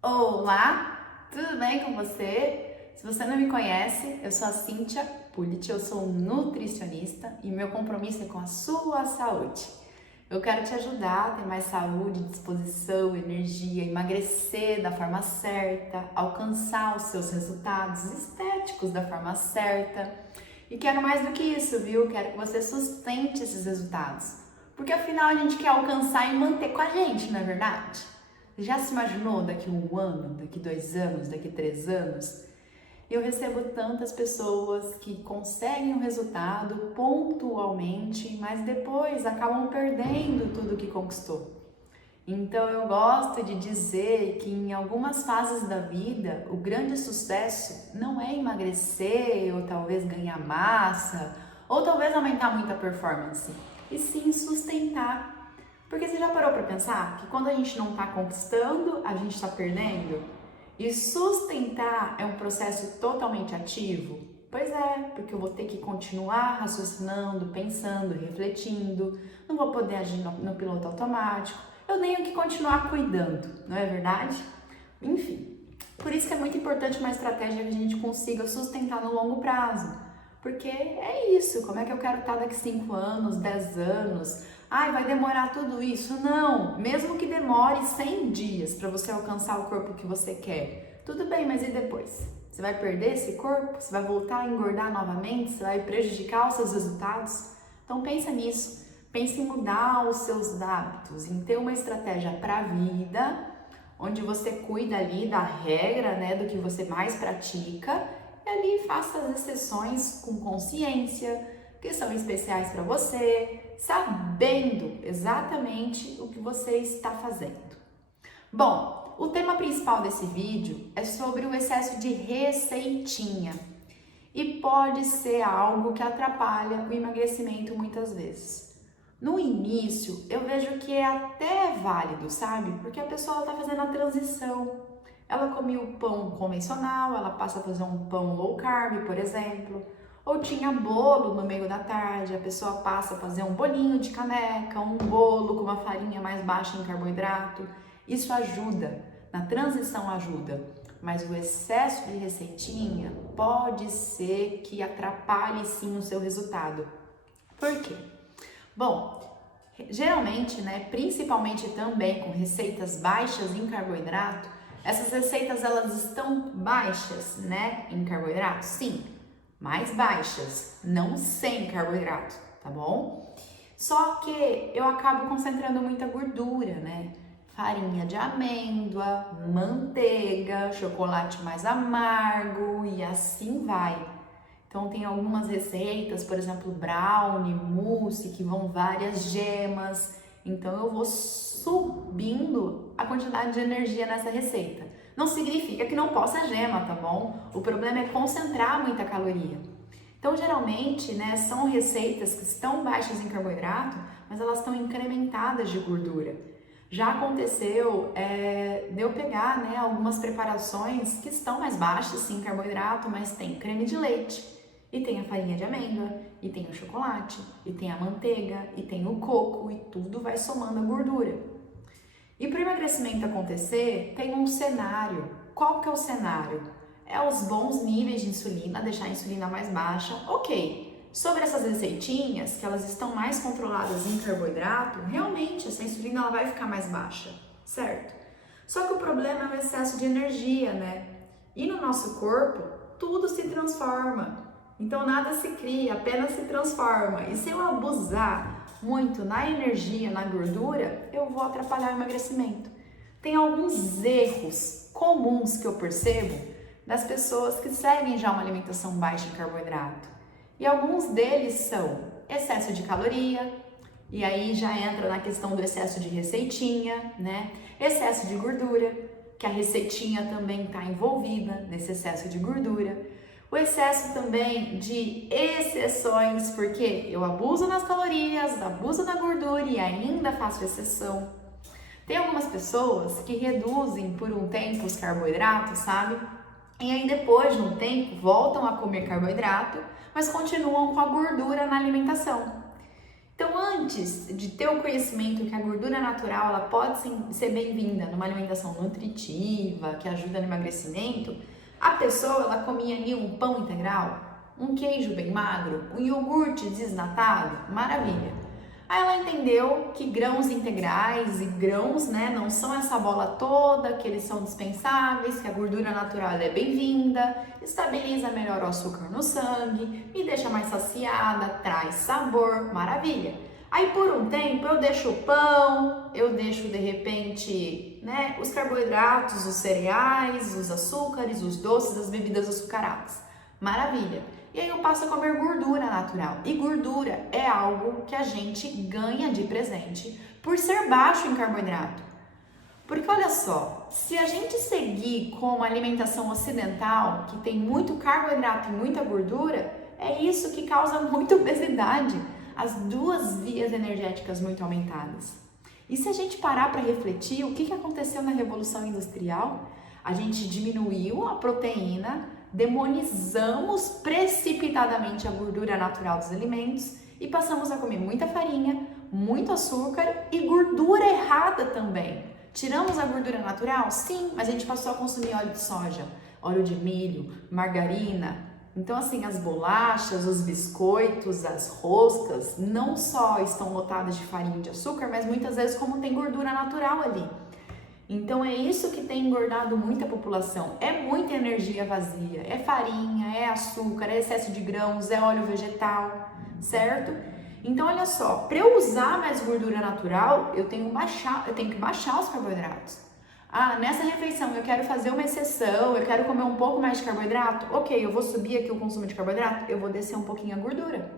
Olá, tudo bem com você? Se você não me conhece, eu sou a Cíntia Pulit, eu sou nutricionista e meu compromisso é com a sua saúde. Eu quero te ajudar a ter mais saúde, disposição, energia, emagrecer da forma certa, alcançar os seus resultados estéticos da forma certa. E quero mais do que isso, viu? Quero que você sustente esses resultados. Porque afinal a gente quer alcançar e manter com a gente, não é verdade? Já se imaginou daqui 1 ano, daqui 2 anos, daqui 3 anos? Eu recebo tantas pessoas que conseguem o resultado pontualmente, mas depois acabam perdendo tudo que conquistou. Então eu gosto de dizer que em algumas fases da vida o grande sucesso não é emagrecer ou talvez ganhar massa ou talvez aumentar muito a performance, e sim sustentar. Porque você já parou para pensar que quando a gente não está conquistando, a gente está perdendo? E sustentar é um processo totalmente ativo? Pois é, porque eu vou ter que continuar raciocinando, pensando, refletindo, não vou poder agir no piloto automático, eu tenho que continuar cuidando, não é verdade? Enfim, por isso que é muito importante uma estratégia que a gente consiga sustentar no longo prazo. Porque é isso, como é que eu quero estar daqui 5 anos, 10 anos? Ai, vai demorar tudo isso? Não, mesmo que demore 100 dias para você alcançar o corpo que você quer. Tudo bem, mas e depois? Você vai perder esse corpo? Você vai voltar a engordar novamente? Você vai prejudicar os seus resultados? Então pensa nisso, pense em mudar os seus hábitos, em ter uma estratégia para a vida, onde você cuida ali da regra, né, do que você mais pratica, e ali faça as exceções com consciência, que são especiais para você, sabendo exatamente o que você está fazendo. Bom, o tema principal desse vídeo é sobre o excesso de receitinha e pode ser algo que atrapalha o emagrecimento muitas vezes. No início, eu vejo que é até válido, sabe? Porque a pessoa está fazendo a transição. Ela comia o pão convencional, ela passa a fazer um pão low carb, por exemplo. Ou tinha bolo no meio da tarde, a pessoa passa a fazer um bolinho de caneca, um bolo com uma farinha mais baixa em carboidrato. Isso ajuda, na transição ajuda. Mas o excesso de receitinha pode ser que atrapalhe sim o seu resultado. Por quê? Bom, geralmente, né, principalmente também com receitas baixas em carboidrato, essas receitas elas estão baixas, né, em carboidrato? Sim, mais baixas, não sem carboidrato, tá bom? Só que eu acabo concentrando muita gordura, né? Farinha de amêndoa, manteiga, chocolate mais amargo e assim vai. Então tem algumas receitas, por exemplo, brownie, mousse, que vão várias gemas. Então eu vou subindo a quantidade de energia nessa receita. Não significa que não possa gema, tá bom? O problema é concentrar muita caloria. Então geralmente, né, são receitas que estão baixas em carboidrato, mas elas estão incrementadas de gordura. Já aconteceu de eu pegar, né, algumas preparações que estão mais baixas sim em carboidrato, mas tem creme de leite. E tem a farinha de amêndoa, e tem o chocolate, e tem a manteiga, e tem o coco, e tudo vai somando a gordura. E para o emagrecimento acontecer, tem um cenário. Qual que é o cenário? É os bons níveis de insulina, deixar a insulina mais baixa, ok. Sobre essas receitinhas, que elas estão mais controladas em carboidrato, realmente essa insulina ela vai ficar mais baixa, certo? Só que o problema é o excesso de energia, né? E no nosso corpo, tudo se transforma. Então nada se cria, apenas se transforma. E se eu abusar muito na energia, na gordura, eu vou atrapalhar o emagrecimento. Tem alguns erros comuns que eu percebo das pessoas que seguem já uma alimentação baixa em carboidrato. E alguns deles são excesso de caloria, e aí já entra na questão do excesso de receitinha, né? Excesso de gordura, que a receitinha também está envolvida nesse excesso de gordura. O excesso também de exceções, porque eu abuso nas calorias, abuso na gordura e ainda faço exceção. Tem algumas pessoas que reduzem por um tempo os carboidratos, sabe? E aí depois de um tempo voltam a comer carboidrato, mas continuam com a gordura na alimentação. Então, antes de ter o conhecimento que a gordura natural ela pode ser bem-vinda numa alimentação nutritiva, que ajuda no emagrecimento, a pessoa ela comia ali um pão integral, um queijo bem magro, um iogurte desnatado, maravilha. Aí ela entendeu que grãos integrais e grãos, né, não são essa bola toda, que eles são dispensáveis, que a gordura natural é bem-vinda, estabiliza melhor o açúcar no sangue, me deixa mais saciada, traz sabor, maravilha. Aí por um tempo eu deixo o pão, eu deixo de repente, né, os carboidratos, os cereais, os açúcares, os doces, as bebidas açucaradas, maravilha. E aí eu passo a comer gordura natural. E gordura é algo que a gente ganha de presente por ser baixo em carboidrato. Porque olha só, se a gente seguir com uma alimentação ocidental, que tem muito carboidrato e muita gordura, é isso que causa muita obesidade, as duas vias energéticas muito aumentadas. E se a gente parar para refletir, o que aconteceu na Revolução Industrial? A gente diminuiu a proteína, demonizamos precipitadamente a gordura natural dos alimentos e passamos a comer muita farinha, muito açúcar e gordura errada também. Tiramos a gordura natural? Sim, mas a gente passou a consumir óleo de soja, óleo de milho, margarina. Então assim, as bolachas, os biscoitos, as roscas não só estão lotadas de farinha e de açúcar, mas muitas vezes como tem gordura natural ali. Então é isso que tem engordado muita população, é muita energia vazia, é farinha, é açúcar, é excesso de grãos, é óleo vegetal, certo? Então olha só, para eu usar mais gordura natural, eu tenho que baixar os carboidratos. Ah, nessa refeição eu quero fazer uma exceção, eu quero comer um pouco mais de carboidrato, ok, eu vou subir aqui o consumo de carboidrato, eu vou descer um pouquinho a gordura.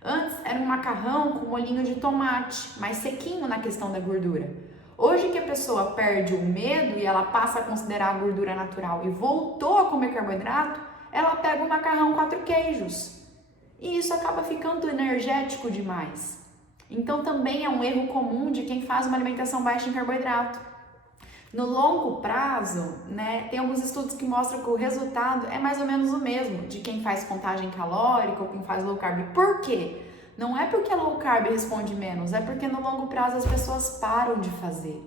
Antes era um macarrão com molhinho de tomate, mais sequinho na questão da gordura. Hoje que a pessoa perde o medo e ela passa a considerar a gordura natural e voltou a comer carboidrato, ela pega o macarrão 4 queijos. E isso acaba ficando energético demais. Então também é um erro comum de quem faz uma alimentação baixa em carboidrato. No longo prazo, né, tem alguns estudos que mostram que o resultado é mais ou menos o mesmo de quem faz contagem calórica ou quem faz low carb. Por quê? Não é porque a low carb responde menos, é porque no longo prazo as pessoas param de fazer.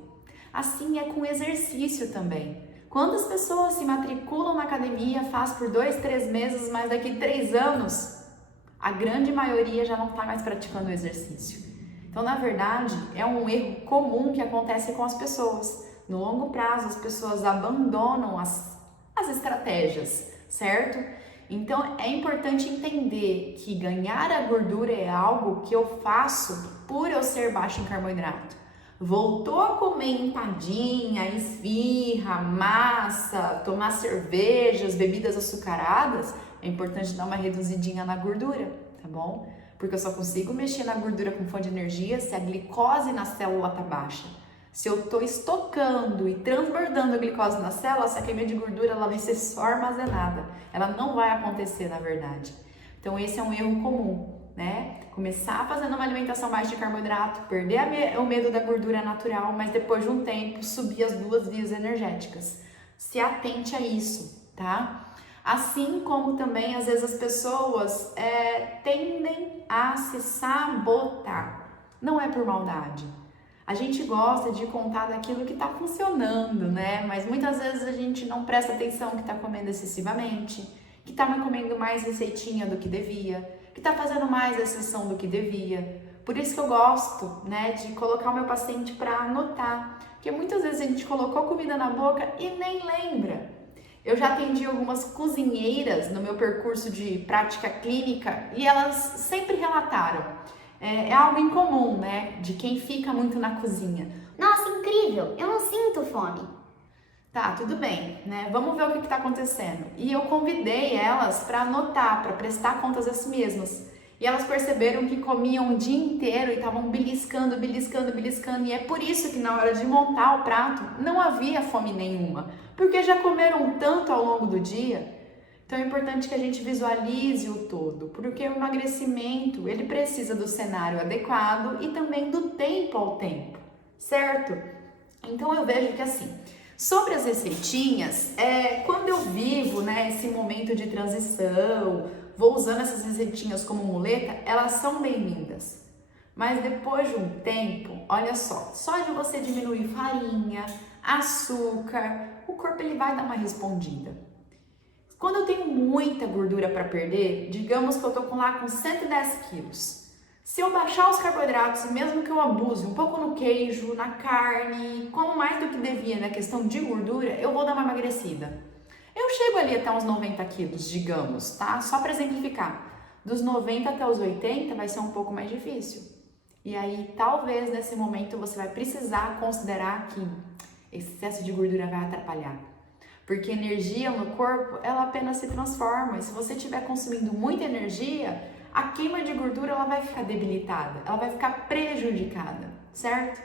Assim é com exercício também. Quando as pessoas se matriculam na academia, faz por 2, 3 meses, mas daqui 3 anos, a grande maioria já não está mais praticando o exercício. Então, na verdade, é um erro comum que acontece com as pessoas. No longo prazo, as pessoas abandonam as estratégias, certo? Então, é importante entender que ganhar a gordura é algo que eu faço por eu ser baixo em carboidrato. Voltou a comer empadinha, esfirra, massa, tomar cervejas, bebidas açucaradas, é importante dar uma reduzidinha na gordura, tá bom? Porque eu só consigo mexer na gordura com fonte de energia se a glicose na célula tá baixa. Se eu estou estocando e transbordando a glicose na célula, essa queima de gordura ela vai ser só armazenada. Ela não vai acontecer, na verdade. Então, esse é um erro comum, né? Começar fazendo uma alimentação baixa de carboidrato, perder o medo da gordura natural, mas depois de um tempo, subir as duas vias energéticas. Se atente a isso, tá? Assim como também, às vezes, as pessoas tendem a se sabotar. Não é por maldade. A gente gosta de contar daquilo que está funcionando, né? Mas muitas vezes a gente não presta atenção que está comendo excessivamente, que está comendo mais receitinha do que devia, que está fazendo mais exceção do que devia. Por isso que eu gosto, né, de colocar o meu paciente para anotar, porque muitas vezes a gente colocou comida na boca e nem lembra. Eu já atendi algumas cozinheiras no meu percurso de prática clínica e elas sempre relataram. É algo incomum, né? De quem fica muito na cozinha. Nossa, incrível! Eu não sinto fome. Tá, tudo bem, né? Vamos ver o que está acontecendo. E eu convidei elas para anotar, para prestar contas a si mesmas. E elas perceberam que comiam o dia inteiro e estavam beliscando, beliscando, beliscando. E é por isso que na hora de montar o prato não havia fome nenhuma. Porque já comeram tanto ao longo do dia. Então é importante que a gente visualize o todo, porque o emagrecimento ele precisa do cenário adequado e também do tempo ao tempo, certo? Então eu vejo que assim, sobre as receitinhas, quando eu vivo, né, esse momento de transição, vou usando essas receitinhas como muleta, elas são bem-vindas. Mas depois de um tempo, olha só de você diminuir farinha, açúcar, o corpo ele vai dar uma respondida. Quando eu tenho muita gordura para perder, digamos que eu tô lá com 110 quilos. Se eu baixar os carboidratos, mesmo que eu abuse um pouco no queijo, na carne, como mais do que devia na questão de gordura, eu vou dar uma emagrecida. Eu chego ali até uns 90 quilos, digamos, tá? Só para exemplificar. Dos 90 até os 80 vai ser um pouco mais difícil. E aí, talvez nesse momento você vai precisar considerar que esse excesso de gordura vai atrapalhar. Porque energia no corpo, ela apenas se transforma. E se você estiver consumindo muita energia, a queima de gordura ela vai ficar debilitada, ela vai ficar prejudicada, certo?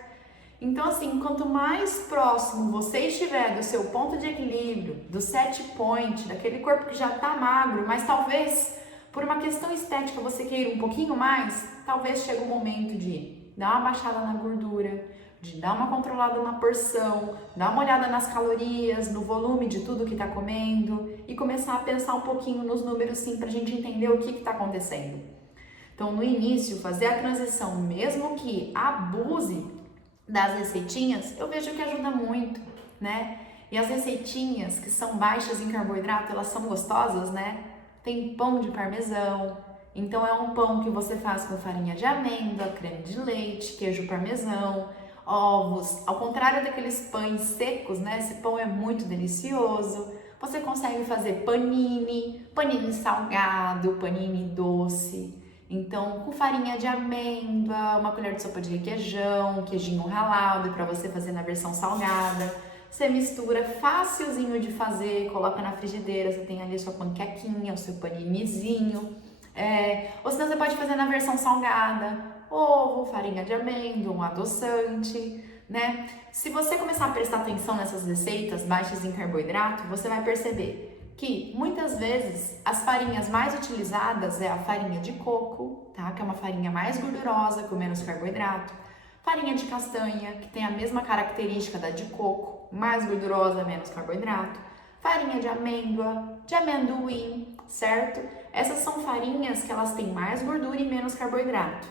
Então, assim, quanto mais próximo você estiver do seu ponto de equilíbrio, do set point, daquele corpo que já tá magro, mas talvez por uma questão estética você queira um pouquinho mais, talvez chegue o momento de dar uma baixada na gordura, de dar uma controlada na porção, dar uma olhada nas calorias, no volume de tudo que tá comendo e começar a pensar um pouquinho nos números sim pra gente entender o que tá acontecendo. Então, no início, fazer a transição, mesmo que abuse das receitinhas, eu vejo que ajuda muito, né? E as receitinhas que são baixas em carboidrato, elas são gostosas, né? Tem pão de parmesão, então é um pão que você faz com farinha de amêndoa, creme de leite, queijo parmesão, ovos. Ao contrário daqueles pães secos, né? Esse pão é muito delicioso. Você consegue fazer panini salgado, panini doce. Então, com farinha de amêndoa, uma colher de sopa de requeijão, queijinho ralado para você fazer na versão salgada. Você mistura, facilzinho de fazer, coloca na frigideira, você tem ali a sua panquequinha, o seu paninizinho. Ou senão você pode fazer na versão salgada, ovo, farinha de amêndoa, um adoçante, né? Se você começar a prestar atenção nessas receitas baixas em carboidrato, você vai perceber que muitas vezes as farinhas mais utilizadas é a farinha de coco, tá? Que é uma farinha mais gordurosa, com menos carboidrato. Farinha de castanha, que tem a mesma característica da de coco, mais gordurosa, menos carboidrato. Farinha de amêndoa, de amendoim, certo? Essas são farinhas que elas têm mais gordura e menos carboidrato.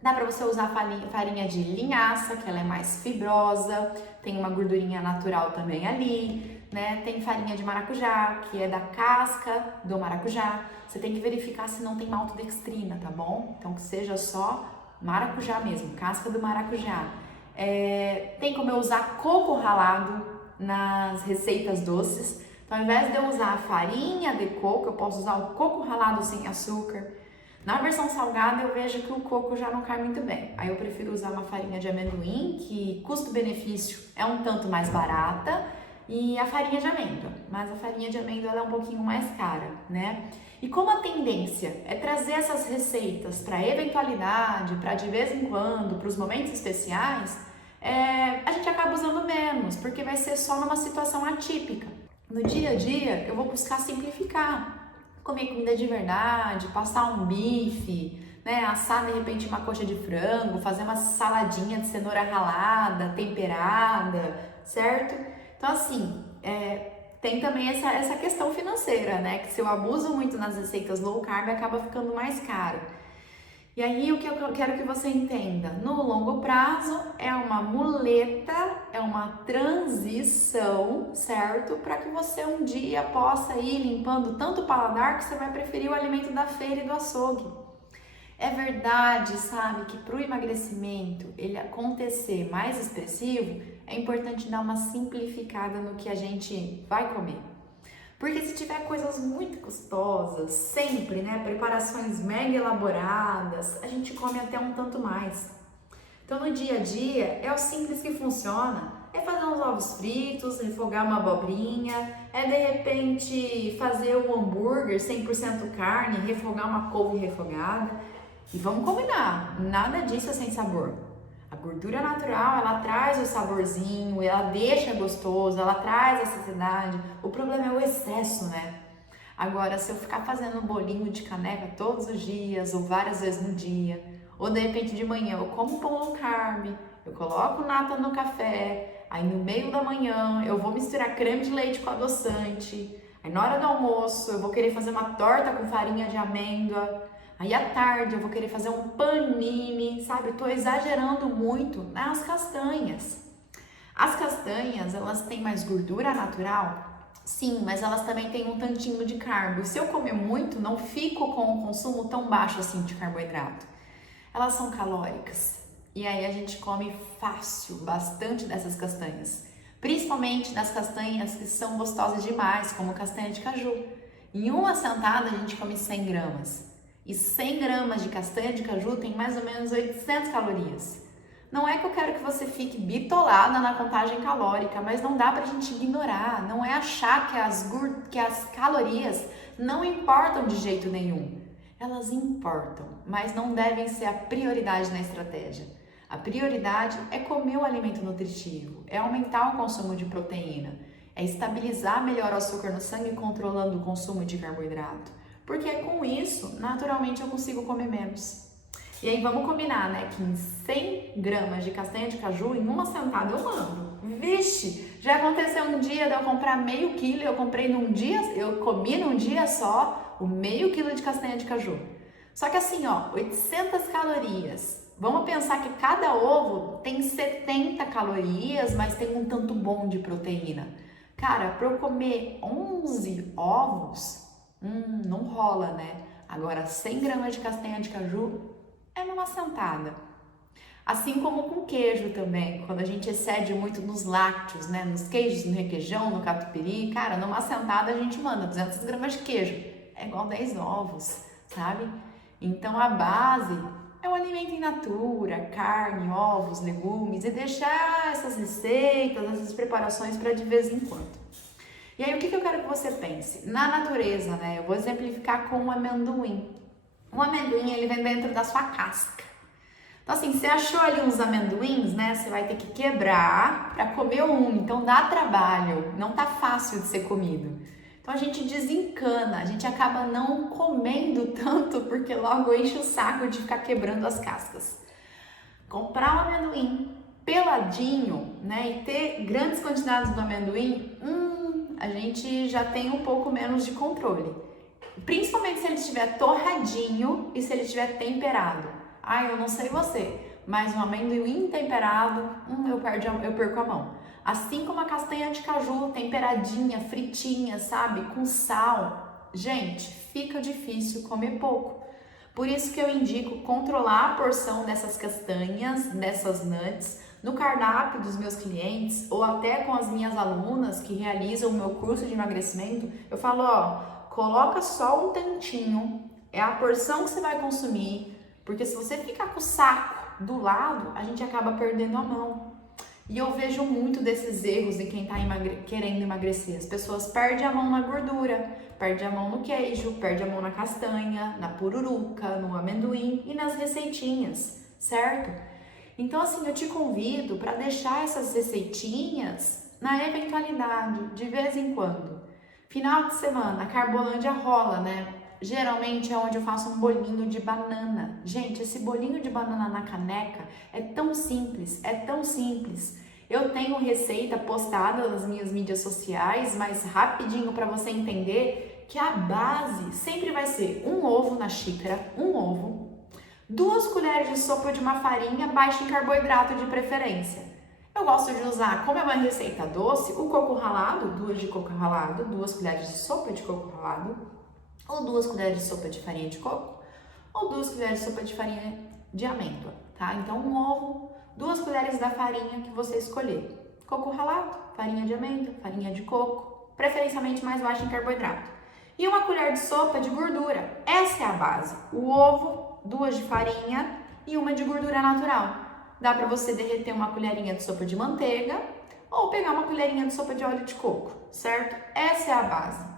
Dá para você usar farinha de linhaça, que ela é mais fibrosa, tem uma gordurinha natural também ali, né? Tem farinha de maracujá, que é da casca do maracujá. Você tem que verificar se não tem maltodextrina, tá bom? Então que seja só maracujá mesmo, casca do maracujá. Tem como eu usar coco ralado nas receitas doces. Então, ao invés de eu usar a farinha de coco, eu posso usar o coco ralado sem açúcar. Na versão salgada, eu vejo que o coco já não cai muito bem. Aí eu prefiro usar uma farinha de amendoim, que custo-benefício é um tanto mais barata, e a farinha de amêndoa. Mas a farinha de amêndoa ela é um pouquinho mais cara, né? E como a tendência é trazer essas receitas para eventualidade, para de vez em quando, para os momentos especiais, a gente acaba usando menos, porque vai ser só numa situação atípica. No dia a dia, eu vou buscar simplificar. Comer comida de verdade, passar um bife, né, assar de repente uma coxa de frango, fazer uma saladinha de cenoura ralada, temperada, certo? Então assim, tem também essa questão financeira, né, que se eu abuso muito nas receitas low carb acaba ficando mais caro. E aí o que eu quero que você entenda, no longo prazo é uma muleta, é uma transição, certo? Para que você um dia possa ir limpando tanto o paladar que você vai preferir o alimento da feira e do açougue. É verdade, sabe, que para o emagrecimento ele acontecer mais expressivo, é importante dar uma simplificada no que a gente vai comer. Porque se tiver coisas muito gostosas, sempre, né, preparações mega elaboradas, a gente come até um tanto mais. Então no dia a dia é o simples que funciona, é fazer uns ovos fritos, refogar uma abobrinha, é de repente fazer um hambúrguer 100% carne, refogar uma couve refogada. E vamos combinar, nada disso é sem sabor. A gordura natural, ela traz o saborzinho, ela deixa gostoso, ela traz a saciedade. O problema é o excesso, né? Agora, se eu ficar fazendo um bolinho de caneca todos os dias, ou várias vezes no dia, ou de repente de manhã eu como pão low carb, eu coloco nata no café, aí no meio da manhã eu vou misturar creme de leite com adoçante, aí na hora do almoço eu vou querer fazer uma torta com farinha de amêndoa, Aí à tarde eu vou querer fazer um panini, sabe? Eu tô exagerando muito nas castanhas. As castanhas, elas têm mais gordura natural? Sim, mas elas também têm um tantinho de carbo. Se eu comer muito, não fico com um consumo tão baixo assim de carboidrato. Elas são calóricas. E aí a gente come fácil, bastante dessas castanhas. Principalmente das castanhas que são gostosas demais, como castanha de caju. Em uma sentada a gente come 100 gramas. E 100 gramas de castanha de caju tem mais ou menos 800 calorias. Não é que eu quero que você fique bitolada na contagem calórica, mas não dá pra gente ignorar. Não é achar que as calorias não importam de jeito nenhum. Elas importam, mas não devem ser a prioridade na estratégia. A prioridade é comer o alimento nutritivo, é aumentar o consumo de proteína, é estabilizar melhor o açúcar no sangue controlando o consumo de carboidrato. Porque com isso, naturalmente eu consigo comer menos. E aí vamos combinar, né, que em 100 gramas de castanha de caju, em uma sentada eu mando. Vixe, já aconteceu um dia de eu comprar meio quilo, eu comi num dia só o meio quilo de castanha de caju. Só que assim, ó, 800 calorias. Vamos pensar que cada ovo tem 70 calorias, mas tem um tanto bom de proteína. Cara, para eu comer 11 ovos, não rola, né? Agora, 100 gramas de castanha de caju é numa sentada. Assim como com queijo também, quando a gente excede muito nos lácteos, né? Nos queijos, no requeijão, no catupiry, cara, numa sentada a gente manda 200 gramas de queijo. É igual 10 ovos, sabe? Então a base é o alimento in natura, carne, ovos, legumes, e deixar essas receitas, essas preparações para de vez em quando. E aí o que eu quero que você pense? Na natureza, né? Eu vou exemplificar com o amendoim. O amendoim, ele vem dentro da sua casca. Então assim, você achou ali uns amendoins, né? Você vai ter que quebrar para comer um. Então dá trabalho, não tá fácil de ser comido. Então a gente desencana, a gente acaba não comendo tanto porque logo enche o saco de ficar quebrando as cascas. Comprar um amendoim peladinho, né, e ter grandes quantidades do amendoim, a gente já tem um pouco menos de controle. Principalmente se ele estiver torradinho e se ele estiver temperado. Eu não sei você, mas um amendoim temperado, eu perco a mão. Assim como a castanha de caju, temperadinha, fritinha, sabe? Com sal. Gente, fica difícil comer pouco. Por isso que eu indico controlar a porção dessas castanhas, dessas nuts, no cardápio dos meus clientes ou até com as minhas alunas que realizam o meu curso de emagrecimento. Eu falo, coloca só um tantinho, é a porção que você vai consumir, porque se você ficar com o saco do lado, a gente acaba perdendo a mão. E eu vejo muito desses erros em quem está querendo emagrecer. As pessoas perdem a mão na gordura, perdem a mão no queijo, perdem a mão na castanha, na pururuca, no amendoim e nas receitinhas, certo? Então assim, eu te convido para deixar essas receitinhas na eventualidade, de vez em quando. Final de semana, a Carbolândia rola, né? Geralmente é onde eu faço um bolinho de banana. Gente, esse bolinho de banana na caneca é tão simples, é tão simples. Eu tenho receita postada nas minhas mídias sociais, mas rapidinho para você entender que a base sempre vai ser um ovo na xícara, 2 colheres de sopa de uma farinha baixa em carboidrato de preferência. Eu gosto de usar, como é uma receita doce, o coco ralado, 2 de coco ralado, 2 colheres de sopa de coco ralado, ou 2 colheres de sopa de farinha de coco, ou 2 colheres de sopa de farinha de amêndoa, tá? Então, um ovo, 2 colheres da farinha que você escolher. Coco ralado, farinha de amêndoa, farinha de coco, preferencialmente mais baixa em carboidrato. E 1 colher de sopa de gordura. Essa é a base. O ovo, 2 de farinha e 1 de gordura natural. Dá para você derreter 1 colherinha de sopa de manteiga ou pegar 1 colherinha de sopa de óleo de coco, certo? Essa é a base.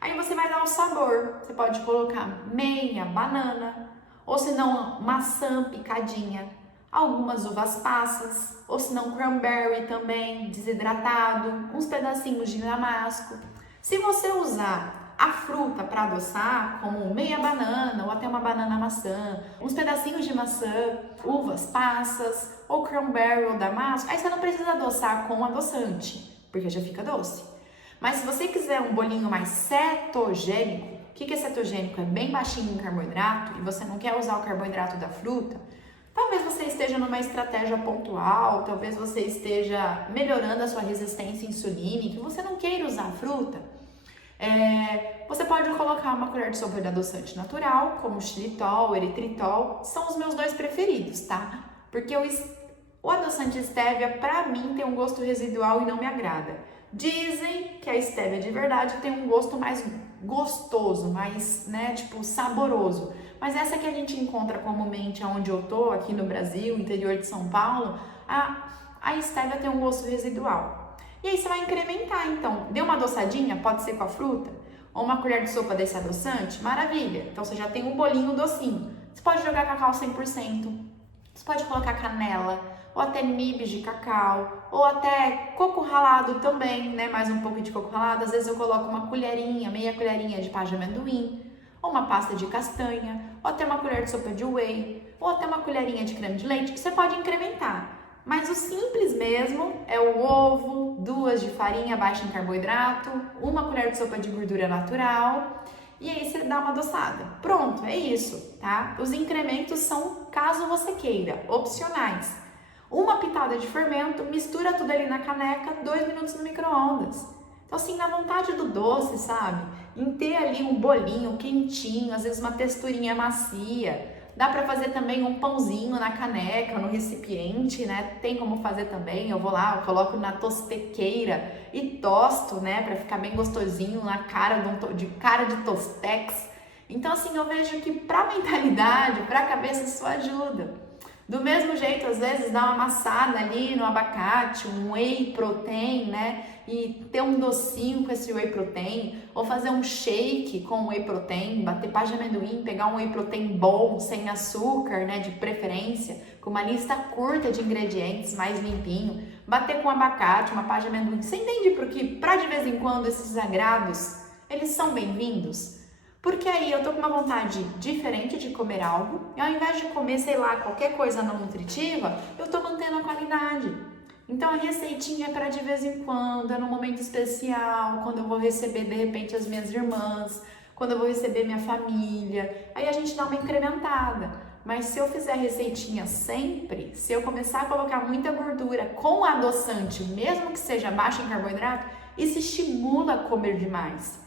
Aí você vai dar um sabor, você pode colocar meia banana, ou se não maçã picadinha, algumas uvas passas, ou se não cranberry também, desidratado, uns pedacinhos de damasco. Se você usar a fruta para adoçar, como meia banana ou até uma banana maçã, uns pedacinhos de maçã, uvas passas, ou cranberry ou damasco, aí você não precisa adoçar com adoçante, porque já fica doce. Mas se você quiser um bolinho mais cetogênico, que é cetogênico, é bem baixinho em carboidrato e você não quer usar o carboidrato da fruta, talvez você esteja numa estratégia pontual, talvez você esteja melhorando a sua resistência insulínica, você não queira usar a fruta. Você pode colocar uma colher de sopa de adoçante natural, como xilitol, eritritol, são os meus 2 preferidos, tá? Porque o adoçante stevia, pra mim, tem um gosto residual e não me agrada. Dizem que a stevia de verdade tem um gosto mais gostoso, mais, saboroso. Mas essa que a gente encontra comumente onde eu tô, aqui no Brasil, interior de São Paulo, a stevia tem um gosto residual. E aí você vai incrementar, então. Deu uma adoçadinha, pode ser com a fruta, ou uma colher de sopa desse adoçante, maravilha. Então você já tem um bolinho docinho. Você pode jogar cacau 100%, você pode colocar canela, ou até nibs de cacau, ou até coco ralado também, né? Mais um pouco de coco ralado. Às vezes eu coloco uma colherinha, meia colherinha de pá de amendoim, ou uma pasta de castanha, ou até uma colher de sopa de whey, ou até uma colherinha de creme de leite. Você pode incrementar. Mas o simples mesmo é o ovo, 2 de farinha baixa em carboidrato, 1 colher de sopa de gordura natural e aí você dá uma adoçada. Pronto, é isso, tá? Os incrementos são, caso você queira, opcionais. 1 pitada de fermento, mistura tudo ali na caneca, 2 minutos no micro-ondas. Então assim, na vontade do doce, sabe? Em ter ali um bolinho quentinho, às vezes uma texturinha macia. Dá para fazer também um pãozinho na caneca, no recipiente, né? Tem como fazer também. Eu vou lá, eu coloco na tostequeira e tosto, né? Para ficar bem gostosinho na cara de tostex. Então, assim, eu vejo que para mentalidade, para cabeça, isso ajuda. Do mesmo jeito, às vezes, dá uma amassada ali no abacate, um whey protein, né? E ter um docinho com esse whey protein, ou fazer um shake com whey protein, bater pá de amendoim, pegar um whey protein bom, sem açúcar, né? De preferência, com uma lista curta de ingredientes, mais limpinho, bater com abacate, uma pá de amendoim. Você entende porque, pra de vez em quando, esses agrados, eles são bem-vindos? Porque aí eu tô com uma vontade diferente de comer algo e ao invés de comer, sei lá, qualquer coisa não nutritiva, eu tô mantendo a qualidade. Então a receitinha é para de vez em quando, é num momento especial, quando eu vou receber de repente as minhas irmãs, quando eu vou receber minha família, aí a gente dá uma incrementada. Mas se eu fizer receitinha sempre, se eu começar a colocar muita gordura com adoçante, mesmo que seja baixo em carboidrato, isso estimula a comer demais.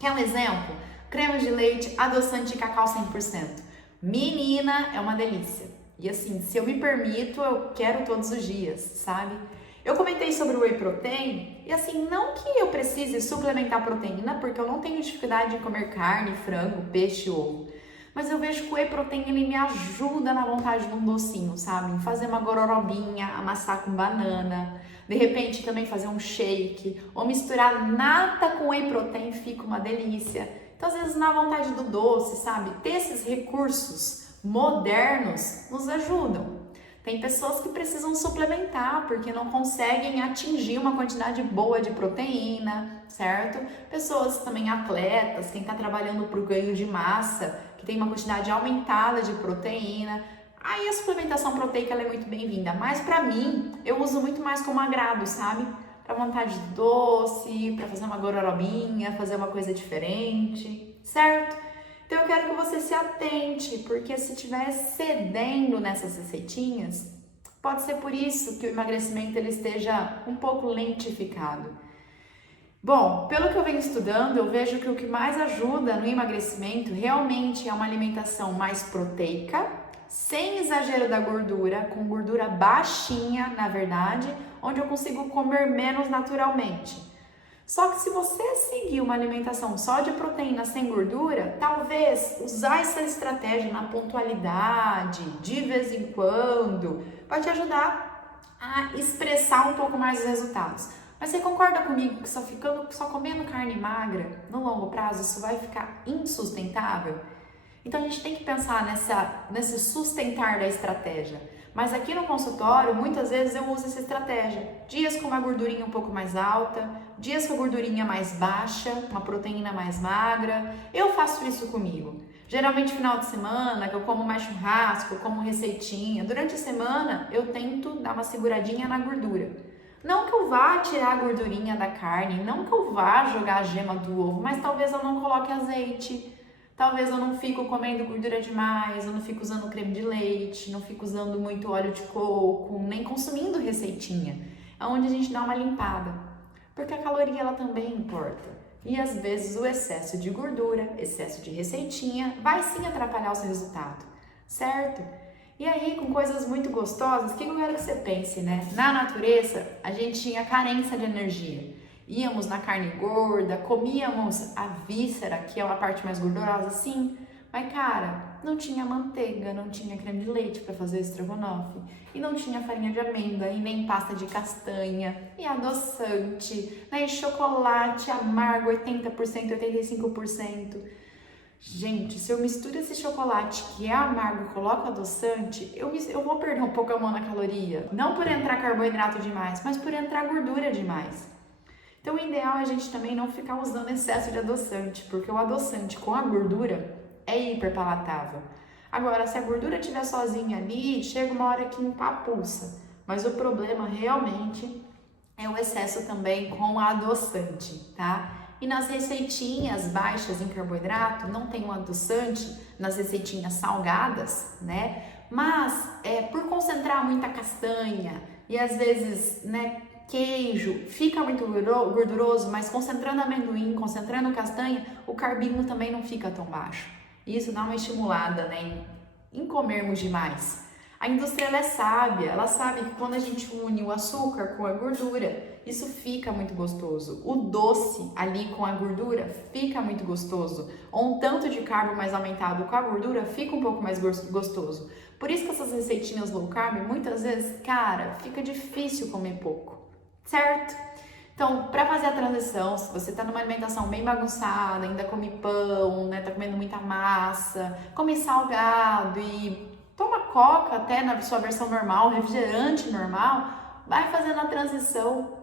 Quer um exemplo? Creme de leite, adoçante de cacau 100%. Menina, é uma delícia. E assim, se eu me permito, eu quero todos os dias, sabe? Eu comentei sobre o whey protein e assim, não que eu precise suplementar proteína, porque eu não tenho dificuldade em comer carne, frango, peixe, ovo. Mas eu vejo que o whey protein, ele me ajuda na vontade de um docinho, sabe? Em fazer uma gororobinha, amassar com banana, de repente também fazer um shake, ou misturar nata com whey protein, fica uma delícia. Então, às vezes, na vontade do doce, sabe? Ter esses recursos modernos nos ajudam. Tem pessoas que precisam suplementar porque não conseguem atingir uma quantidade boa de proteína, certo? Pessoas também atletas, quem está trabalhando para o ganho de massa, que tem uma quantidade aumentada de proteína. Aí a suplementação proteica ela é muito bem-vinda, mas para mim, eu uso muito mais como agrado, sabe? Para vontade de doce, para fazer uma gororobinha, fazer uma coisa diferente, certo? Então eu quero que você se atente, porque se estiver cedendo nessas receitinhas, pode ser por isso que o emagrecimento ele esteja um pouco lentificado. Bom, pelo que eu venho estudando, eu vejo que o que mais ajuda no emagrecimento realmente é uma alimentação mais proteica, sem exagero da gordura, com gordura baixinha, na verdade, onde eu consigo comer menos naturalmente. Só que se você seguir uma alimentação só de proteína sem gordura, talvez usar essa estratégia na pontualidade, de vez em quando, vai te ajudar a expressar um pouco mais os resultados. Mas você concorda comigo que só comendo carne magra, no longo prazo, isso vai ficar insustentável? Então a gente tem que pensar nesse sustentar da estratégia. Mas aqui no consultório, muitas vezes eu uso essa estratégia. Dias com uma gordurinha um pouco mais alta, dias com a gordurinha mais baixa, uma proteína mais magra. Eu faço isso comigo. Geralmente final de semana, que eu como mais churrasco, eu como receitinha. Durante a semana, eu tento dar uma seguradinha na gordura. Não que eu vá tirar a gordurinha da carne, não que eu vá jogar a gema do ovo, mas talvez eu não coloque azeite, talvez eu não fico comendo gordura demais, eu não fico usando creme de leite, não fico usando muito óleo de coco, nem consumindo receitinha. É onde a gente dá uma limpada, porque a caloria ela também importa. E às vezes o excesso de gordura, excesso de receitinha, vai sim atrapalhar o seu resultado, certo? E aí, com coisas muito gostosas, o que eu quero que você pense, né? Na natureza, a gente tinha carência de energia. Íamos na carne gorda, comíamos a víscera, que é uma parte mais gordurosa, sim. Mas, cara, não tinha manteiga, não tinha creme de leite para fazer estrogonofe. E não tinha farinha de amêndoa, e nem pasta de castanha, e adoçante, né? E chocolate amargo, 80%, 85%. Gente, se eu misturo esse chocolate que é amargo e coloco adoçante, eu vou perder um pouco a mão na caloria. Não por entrar carboidrato demais, mas por entrar gordura demais. Então o ideal é a gente também não ficar usando excesso de adoçante, porque o adoçante com a gordura é hiperpalatável. Agora, se a gordura estiver sozinha ali, chega uma hora que empapuça. Mas o problema realmente é o excesso também com a adoçante, tá? E nas receitinhas baixas em carboidrato, não tem um adoçante, nas receitinhas salgadas, né? Mas por concentrar muita castanha e às vezes, né, queijo, fica muito gorduroso, mas concentrando amendoim, concentrando castanha, o carbinho também não fica tão baixo. Isso dá uma estimulada, né, em comermos demais. A indústria ela é sábia, ela sabe que quando a gente une o açúcar com a gordura, isso fica muito gostoso. O doce ali com a gordura fica muito gostoso. Ou um tanto de carbo mais aumentado com a gordura fica um pouco mais gostoso. Por isso que essas receitinhas low carb, muitas vezes, cara, fica difícil comer pouco, certo? Então, para fazer a transição, se você tá numa alimentação bem bagunçada, ainda come pão, né, tá comendo muita massa, come salgado e toma coca até na sua versão normal, refrigerante normal, vai fazendo a transição.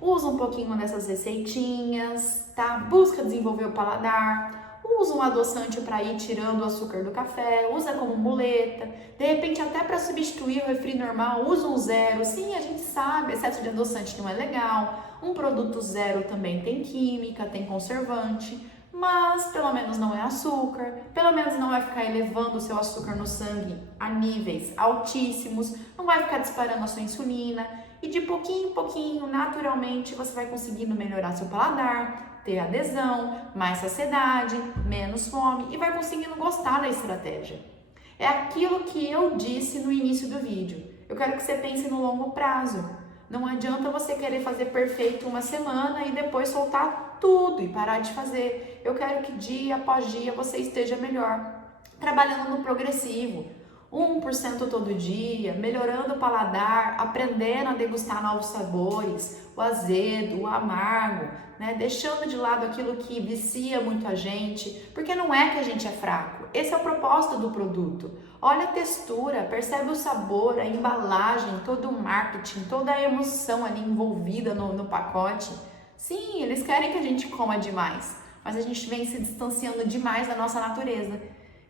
Usa um pouquinho dessas receitinhas, tá? Busca desenvolver o paladar. Usa um adoçante para ir tirando o açúcar do café, usa como muleta. De repente, até para substituir o refri normal, usa um zero. Sim, a gente sabe, excesso de adoçante não é legal. Um produto zero também tem química, tem conservante. Mas pelo menos não é açúcar, pelo menos não vai ficar elevando o seu açúcar no sangue a níveis altíssimos, não vai ficar disparando a sua insulina e de pouquinho em pouquinho, naturalmente, você vai conseguindo melhorar seu paladar, ter adesão, mais saciedade, menos fome e vai conseguindo gostar da estratégia. É aquilo que eu disse no início do vídeo, eu quero que você pense no longo prazo. Não adianta você querer fazer perfeito uma semana e depois soltar tudo e parar de fazer. Eu quero que dia após dia você esteja melhor, trabalhando no progressivo, 1% todo dia, melhorando o paladar, aprendendo a degustar novos sabores, o azedo, o amargo, né? Deixando de lado aquilo que vicia muito a gente, porque não é que a gente é fraco, esse é o propósito do produto. Olha a textura, percebe o sabor, a embalagem, todo o marketing, toda a emoção ali envolvida no pacote. Sim, eles querem que a gente coma demais, mas a gente vem se distanciando demais da nossa natureza.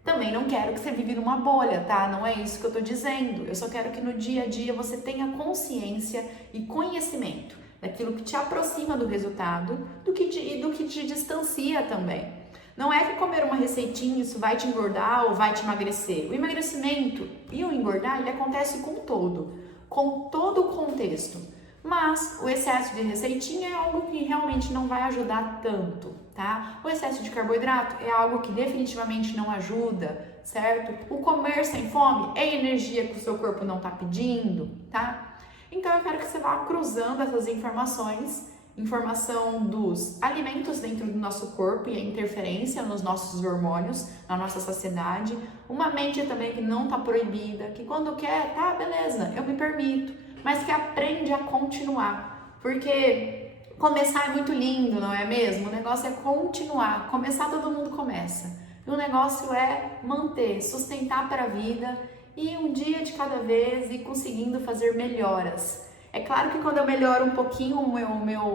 Também não quero que você vive numa bolha, tá? Não é isso que eu tô dizendo. Eu só quero que no dia a dia você tenha consciência e conhecimento daquilo que te aproxima do resultado e do que te distancia também. Não é que comer uma receitinha isso vai te engordar ou vai te emagrecer. O emagrecimento e o engordar, ele acontece com todo o contexto. Mas o excesso de receitinha é algo que realmente não vai ajudar tanto, tá? O excesso de carboidrato é algo que definitivamente não ajuda, certo? O comer sem fome é energia que o seu corpo não tá pedindo, tá? Então eu quero que você vá cruzando essas informação dos alimentos dentro do nosso corpo e a interferência nos nossos hormônios, na nossa saciedade, uma mente também que não tá proibida, que quando quer, tá, beleza, eu me permito, mas que aprende a continuar, porque começar é muito lindo, não é mesmo? O negócio é continuar, começar todo mundo começa, e o negócio é manter, sustentar para a vida e um dia de cada vez e conseguindo fazer melhoras. É claro que quando eu melhoro um pouquinho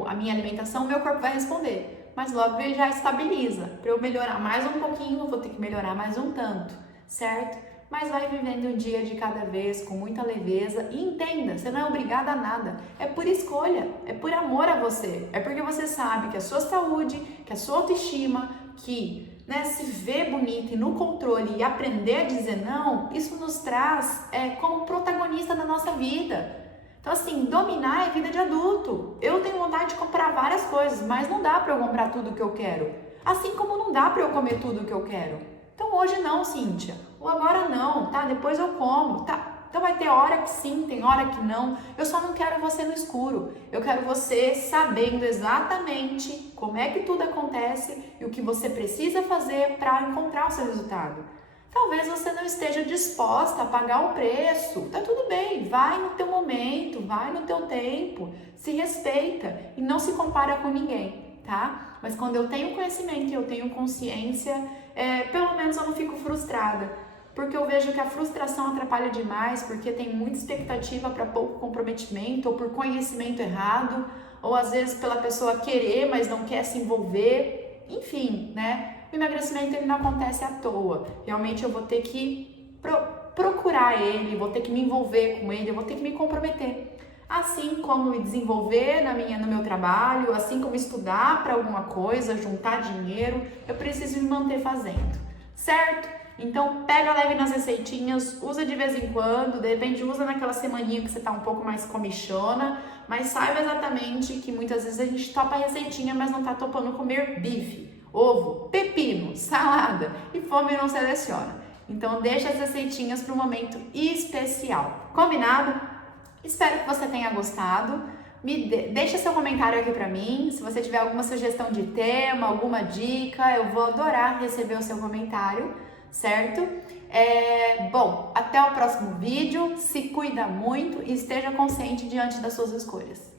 a minha alimentação, o meu corpo vai responder, mas logo ele já estabiliza. Para eu melhorar mais um pouquinho, eu vou ter que melhorar mais um tanto, certo? mas vai vivendo um dia de cada vez com muita leveza e entenda, você não é obrigada a nada, é por escolha, é por amor a você, é porque você sabe que a sua saúde, que a sua autoestima, que se ver bonita e no controle e aprender a dizer não, isso nos traz como protagonista da nossa vida. Então assim, dominar é vida de adulto. Eu tenho vontade de comprar várias coisas, mas não dá para eu comprar tudo que eu quero. Assim como não dá para eu comer tudo que eu quero. Então hoje não, Cíntia. Ou agora não, tá? Depois eu como, tá? Então vai ter hora que sim, tem hora que não. Eu só não quero você no escuro. Eu quero você sabendo exatamente como é que tudo acontece e o que você precisa fazer para encontrar o seu resultado. Talvez você não esteja disposta a pagar o preço. Tá tudo bem, vai no teu momento, vai no teu tempo, se respeita e não se compara com ninguém, tá? Mas quando eu tenho conhecimento e eu tenho consciência, pelo menos eu não fico frustrada. Porque eu vejo que a frustração atrapalha demais, porque tem muita expectativa para pouco comprometimento, ou por conhecimento errado, ou às vezes pela pessoa querer, mas não quer se envolver, enfim, né? O emagrecimento ele não acontece à toa. Realmente eu vou ter que procurar ele, vou ter que me envolver com ele, eu vou ter que me comprometer. Assim como me desenvolver no meu trabalho, assim como estudar para alguma coisa, juntar dinheiro, eu preciso me manter fazendo, certo? Então pega leve nas receitinhas, usa de vez em quando, de repente usa naquela semaninha que você tá um pouco mais comichona, mas saiba exatamente que muitas vezes a gente topa a receitinha, mas não tá topando comer bife, ovo, pepino, salada e fome não seleciona. Então deixa as receitinhas para um momento especial, combinado? Espero que você tenha gostado. Deixa seu comentário aqui para mim. Se você tiver alguma sugestão de tema, alguma dica, eu vou adorar receber o seu comentário, certo? Bom, até o próximo vídeo. Se cuida muito e esteja consciente diante das suas escolhas.